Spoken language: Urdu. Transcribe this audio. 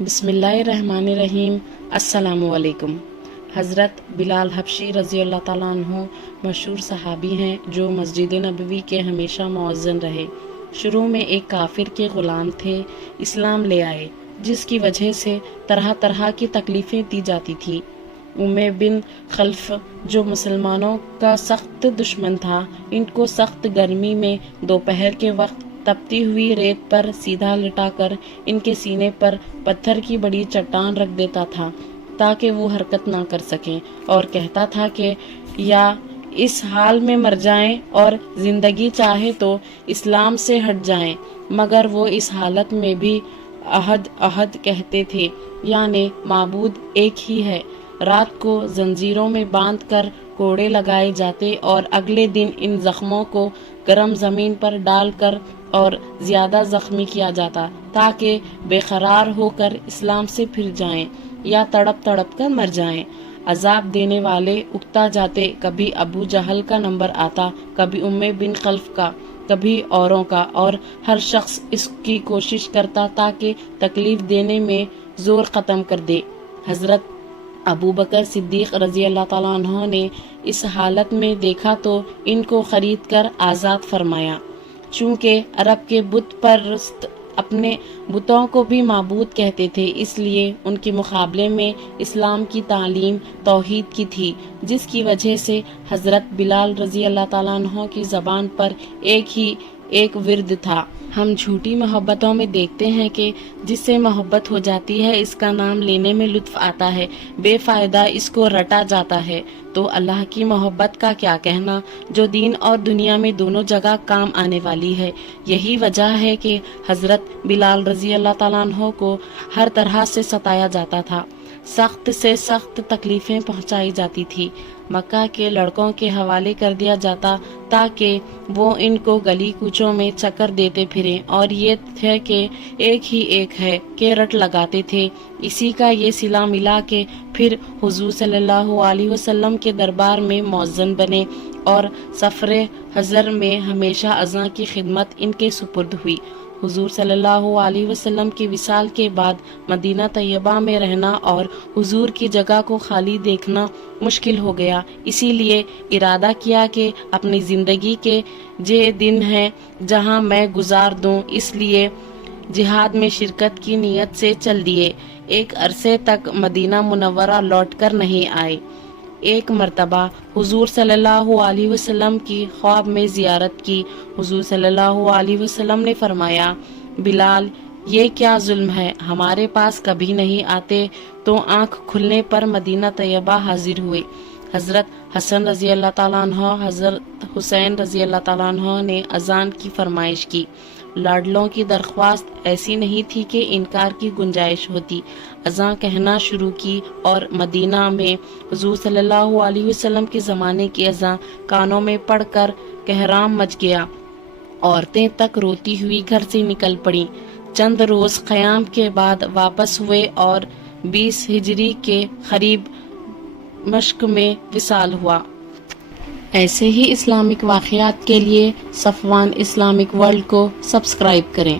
بسم اللہ الرحمن الرحیم۔ السلام علیکم۔ حضرت بلال حبشی رضی اللہ تعالیٰ عنہ مشہور صحابی ہیں جو مسجد نبوی کے ہمیشہ مؤذن رہے۔ شروع میں ایک کافر کے غلام تھے، اسلام لے آئے، جس کی وجہ سے طرح طرح کی تکلیفیں دی جاتی تھیں۔ امیہ بن خلف جو مسلمانوں کا سخت دشمن تھا، ان کو سخت گرمی میں دوپہر کے وقت تپتی ہوئی ریت پر سیدھا لٹا کر ان کے سینے پر پتھر کی بڑی چٹان رکھ دیتا تھا تاکہ وہ حرکت نہ کر سکیں، اور کہتا تھا کہ یا اس حال میں مر جائیں اور زندگی چاہے تو اسلام سے ہٹ جائیں، مگر وہ اس حالت میں بھی احد احد کہتے تھے، یعنی معبود ایک ہی ہے۔ رات کو زنجیروں میں باندھ کر کوڑے لگائے جاتے اور اگلے دن ان زخموں کو گرم زمین پر ڈال کر اور زیادہ زخمی کیا جاتا تاکہ بے قرار ہو کر اسلام سے پھر جائیں یا تڑپ تڑپ کر مر جائیں۔ عذاب دینے والے اکتا جاتے، کبھی ابو جہل کا نمبر آتا، کبھی امیہ بن خلف کا، کبھی اوروں کا، اور ہر شخص اس کی کوشش کرتا تاکہ تکلیف دینے میں زور ختم کر دے۔ حضرت ابو بکر صدیق رضی اللہ تعالیٰ عنہ نے اس حالت میں دیکھا تو ان کو خرید کر آزاد فرمایا۔ چونکہ عرب کے بت پرست اپنے بتوں کو بھی معبود کہتے تھے، اس لیے ان کے مقابلے میں اسلام کی تعلیم توحید کی تھی، جس کی وجہ سے حضرت بلال رضی اللہ تعالیٰ عنہ کی زبان پر ایک ورد تھا۔ ہم جھوٹی محبتوں میں دیکھتے ہیں کہ جس سے محبت ہو جاتی ہے اس کا نام لینے میں لطف آتا ہے، بے فائدہ اس کو رٹا جاتا ہے، تو اللہ کی محبت کا کیا کہنا جو دین اور دنیا میں دونوں جگہ کام آنے والی ہے۔ یہی وجہ ہے کہ حضرت بلال رضی اللہ تعالیٰ عنہ کو ہر طرح سے ستایا جاتا تھا، سخت سے سخت تکلیفیں پہنچائی جاتی تھی، مکہ کے لڑکوں کے حوالے کر دیا جاتا تاکہ وہ ان کو گلی کوچوں میں چکر دیتے پھریں، اور یہ تھے کہ ایک ہی ایک ہے کہ رٹ لگاتے تھے۔ اسی کا یہ صلہ ملا کہ پھر حضور صلی اللہ علیہ وسلم کے دربار میں مؤذن بنے اور سفر حضر میں ہمیشہ اذان کی خدمت ان کے سپرد ہوئی۔ حضور صلی اللہ علیہ وسلم کی وصال کے بعد مدینہ طیبہ میں رہنا اور حضور کی جگہ کو خالی دیکھنا مشکل ہو گیا، اسی لیے ارادہ کیا کہ اپنی زندگی کے یہ دن ہیں جہاں میں گزار دوں، اس لیے جہاد میں شرکت کی نیت سے چل دیے۔ ایک عرصے تک مدینہ منورہ لوٹ کر نہیں آئے۔ ایک مرتبہ حضور صلی اللہ علیہ وسلم کی خواب میں زیارت کی۔ حضور صلی اللہ علیہ وسلم نے فرمایا، بلال یہ کیا ظلم ہے، ہمارے پاس کبھی نہیں آتے، تو آنکھ کھلنے پر مدینہ طیبہ حاضر ہوئے۔ حضرت حسن رضی اللہ تعالیٰ عنہ، حضرت حسین رضی اللہ تعالیٰ عنہ نے اذان کی فرمائش کی۔ لاڈلوں کی درخواست ایسی نہیں تھی کہ انکار کی گنجائش ہوتی۔ اذان کہنا شروع کی اور مدینہ میں حضور صلی اللہ علیہ وسلم کے زمانے کی اذان کانوں میں پڑھ کر کہرام مچ گیا۔ عورتیں تک روتی ہوئی گھر سے نکل پڑیں۔ چند روز قیام کے بعد واپس ہوئے اور 20 ہجری کے قریب مشق میں وصال ہوا۔ ایسے ہی اسلامک واقعات کے لیے صفوان اسلامک ورلڈ کو سبسکرائب کریں۔